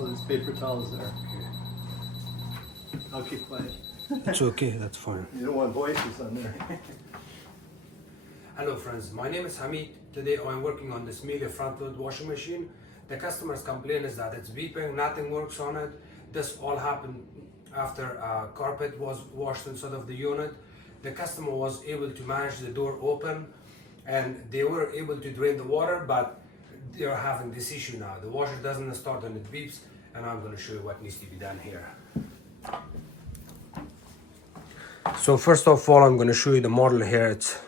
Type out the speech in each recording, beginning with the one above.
Oh, there's paper towels there. I'll keep quiet. It's okay, that's fine. You don't want voices on there. Hello friends, my name is Hamid. Today I'm working on this Miele front load washing machine. The customer's complaint is that it's beeping, nothing works on it. This all happened after carpet was washed inside of the unit. The customer was able to manage the door open and they were able to drain the water, but they're having this issue now. The washer doesn't start and it beeps, and I'm going to show you what needs to be done here. So first of all, I'm going to show you the model here. It's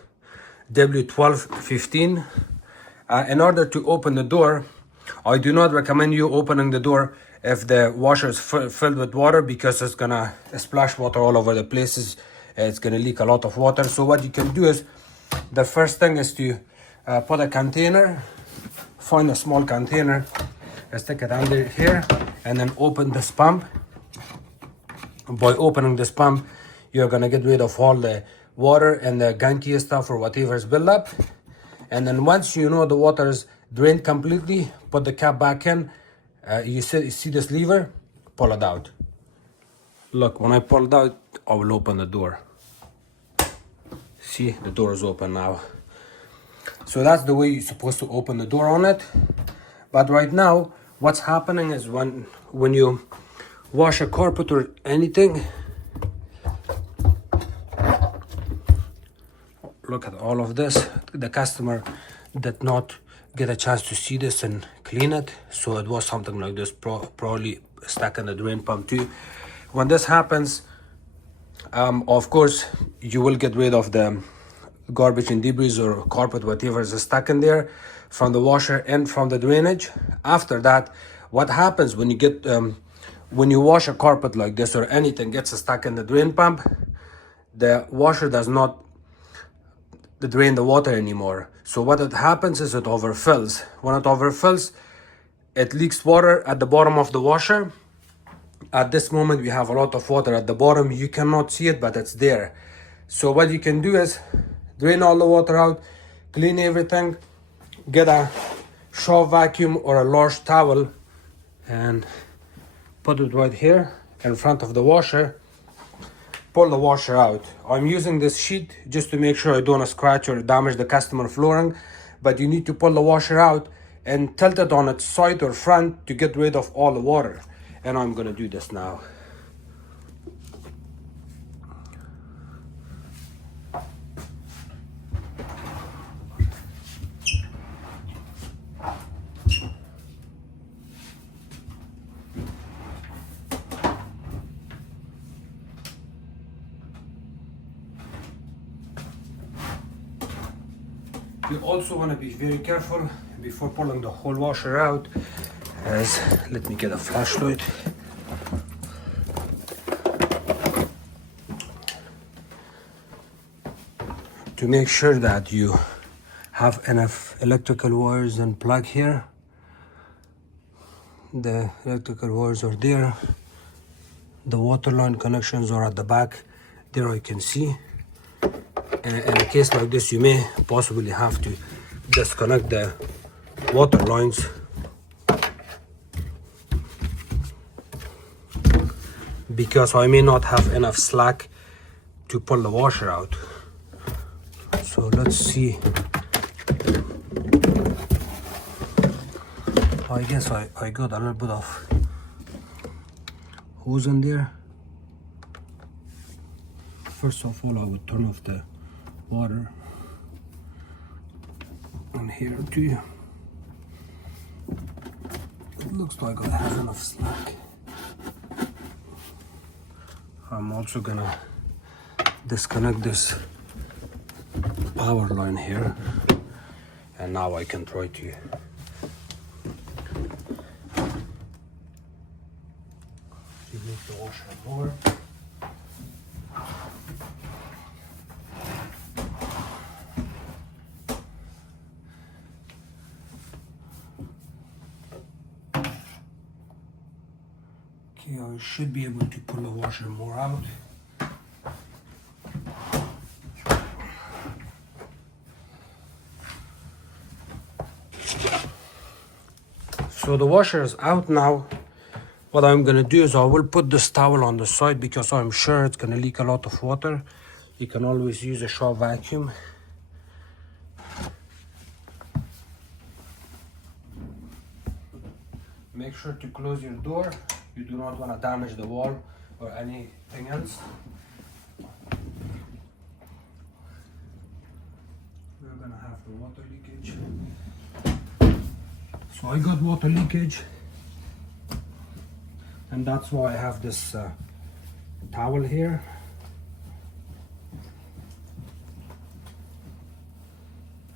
w1215. In order to open the door, I do not recommend you opening the door if the washer is filled with water, because it's gonna splash water all over the places. It's gonna leak a lot of water. So what you can do is, the first thing is to put a container, find a small container, stick it under here, and then open this pump. By opening this pump, you're gonna get rid of all the water and the gunky stuff or whatever is built up. And then once you know the water is drained completely, put the cap back in. You see this lever? Pull it out. Look, when I pull it out, I will open the door. See, the door is open now. So that's the way you're supposed to open the door on it. But right now, what's happening is when you wash a carpet or anything, look at all of this. The customer did not get a chance to see this and clean it, so it was something like this, probably stuck in the drain pump too. When this happens, of course you will get rid of the garbage and debris or carpet, whatever is stuck in there, from the washer and from the drainage. After that, what happens when you get when you wash a carpet like this or anything gets stuck in the drain pump, the washer does not drain the water anymore. So what it happens is it overfills. When it overfills, it leaks water at the bottom of the washer. At this moment we have a lot of water at the bottom. You cannot see it, but it's there. So what you can do is drain all the water out, clean everything, get a shower vacuum or a large towel and put it right here in front of the washer. Pull the washer out. I'm using this sheet just to make sure I don't scratch or damage the customer flooring, but you need to pull the washer out and tilt it on its side or front to get rid of all the water. And I'm gonna do this now. You also want to be very careful before pulling the whole washer out, as let me get a flashlight. To make sure that you have enough electrical wires and plug here. The electrical wires are there. The water line connections are at the back. There I can see. In a case like this, you may possibly have to disconnect the water lines because I may not have enough slack to pull the washer out. So let's see. I guess I got a little bit of hose in there. First of all, I would turn off the water, and here too. It looks like I have enough slack. I'm also gonna disconnect this power line here, and now I can try to remove the washer more. Okay, I should be able to pull the washer more out. So the washer is out now. What I'm gonna do is I will put this towel on the side because I'm sure it's gonna leak a lot of water. You can always use a shop vacuum. Make sure to close your door. You do not want to damage the wall or anything else. We're gonna have the water leakage. So I got water leakage, and that's why I have this towel here.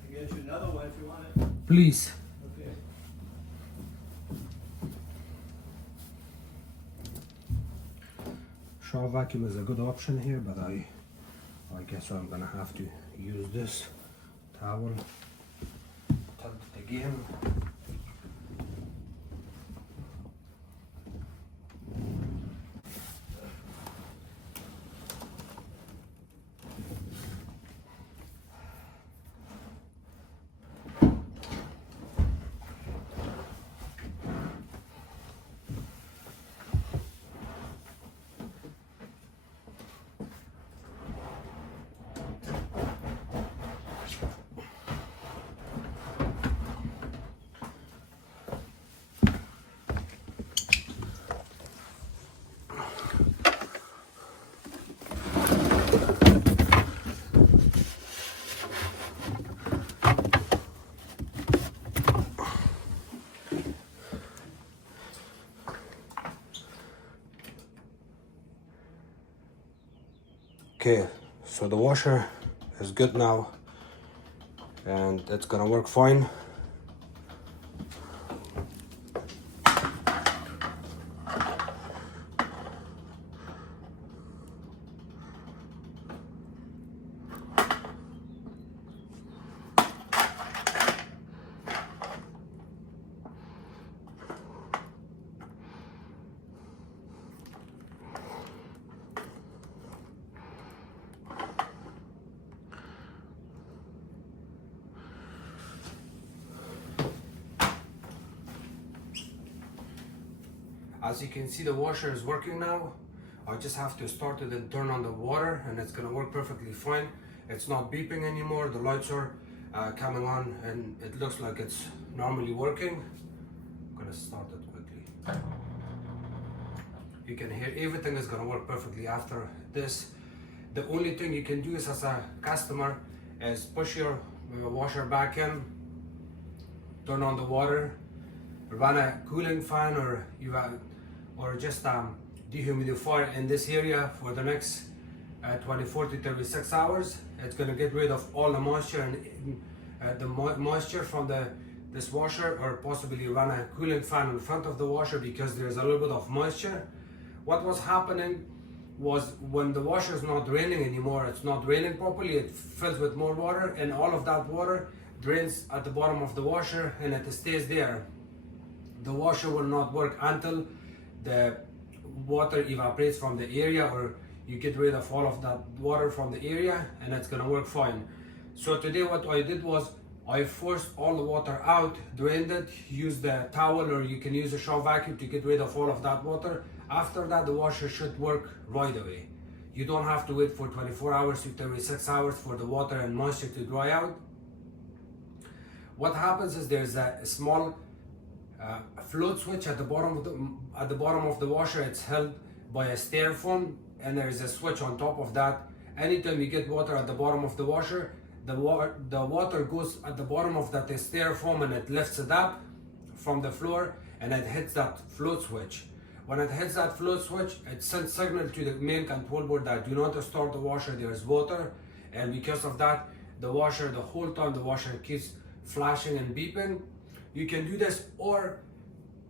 I can get you another one if you want it. Please. Okay. Shower vacuum is a good option here, but I guess I'm gonna have to use this towel. Tilt it again. Okay, so the washer is good now and it's gonna work fine. As you can see, the washer is working now. I just have to start it and turn on the water and it's gonna work perfectly fine. It's not beeping anymore. The lights are coming on and it looks like it's normally working. I'm gonna start it quickly. You can hear everything is gonna work perfectly after this. The only thing you can do is, as a customer, is push your washer back in, turn on the water, run a cooling fan or just dehumidifier in this area for the next 24 to 36 hours. It's going to get rid of all the moisture and the moisture from this washer, or possibly run a cooling fan in front of the washer because there's a little bit of moisture. What was happening was, when the washer is not draining anymore, it's not draining properly, it fills with more water, and all of that water drains at the bottom of the washer and it stays there. The washer will not work until the water evaporates from the area, or you get rid of all of that water from the area, and it's gonna work fine. So today what I did was I forced all the water out, drained it, used the towel, or you can use a shower vacuum to get rid of all of that water. After that, the washer should work right away. You don't have to wait for 24 hours to 36 hours for the water and moisture to dry out. What happens is there's a small float switch at the bottom of the washer. It's held by a styrofoam, and there is a switch on top of that. Anytime you get water at the bottom of the washer, the water goes at the bottom of that styrofoam and it lifts it up from the floor and it hits that float switch. When it hits that float switch, it sends signal to the main control board that do not start the washer, there is water, and because of that, the whole time the washer keeps flashing and beeping. You can do this, or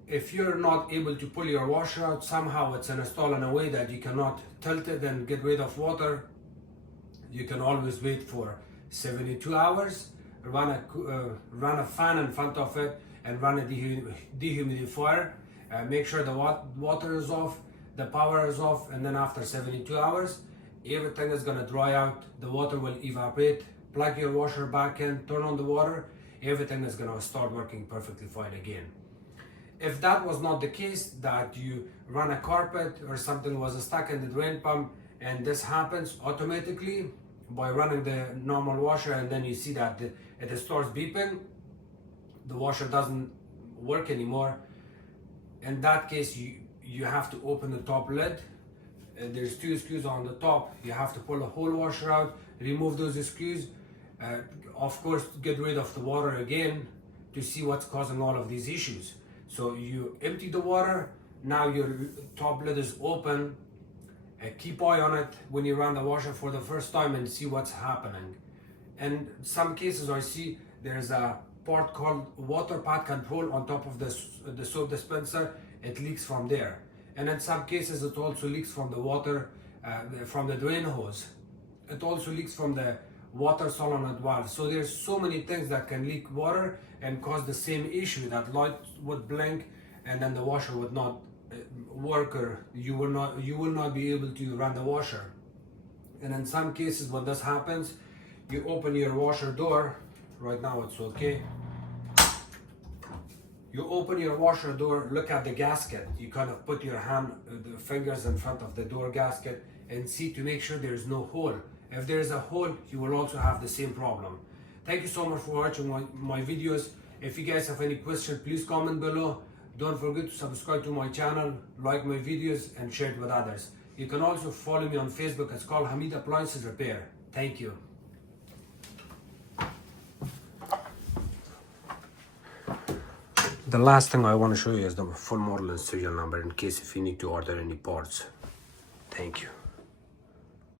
if you're not able to pull your washer out, somehow it's installed in a way that you cannot tilt it and get rid of water, you can always wait for 72 hours, run a fan in front of it and run a dehumidifier. Make sure the water is off, the power is off, and then after 72 hours, everything is gonna dry out, the water will evaporate. Plug your washer back in, turn on the water, everything is gonna start working perfectly fine again. If that was not the case, that you run a carpet or something was stuck in the drain pump and this happens automatically by running the normal washer, and then you see that it starts beeping, the washer doesn't work anymore. In that case, you have to open the top lid. There's 2 screws on the top. You have to pull the whole washer out, remove those screws, of course get rid of the water again to see what's causing all of these issues. So you empty the water, now your top lid is open. Keep eye on it when you run the washer for the first time and see what's happening. In some cases I see there's a part called water pad control on top of the soap dispenser. It leaks from there, and in some cases it also leaks from the water from the drain hose. It also leaks from the water solenoid valve. So there's so many things that can leak water and cause the same issue, that light would blink and then the washer would not work, or you will not be able to run the washer. And in some cases when this happens, you open your washer door. Right now it's okay. You open your washer door, look at the gasket. You kind of put your the fingers in front of the door gasket and see to make sure there is no hole. If there is a hole, you will also have the same problem. Thank you so much for watching my videos. If you guys have any questions, please comment below. Don't forget to subscribe to my channel, like my videos, and share it with others. You can also follow me on Facebook. It's called Hamid Appliances Repair. Thank you. The last thing I want to show you is the full model and serial number in case if you need to order any parts. Thank you.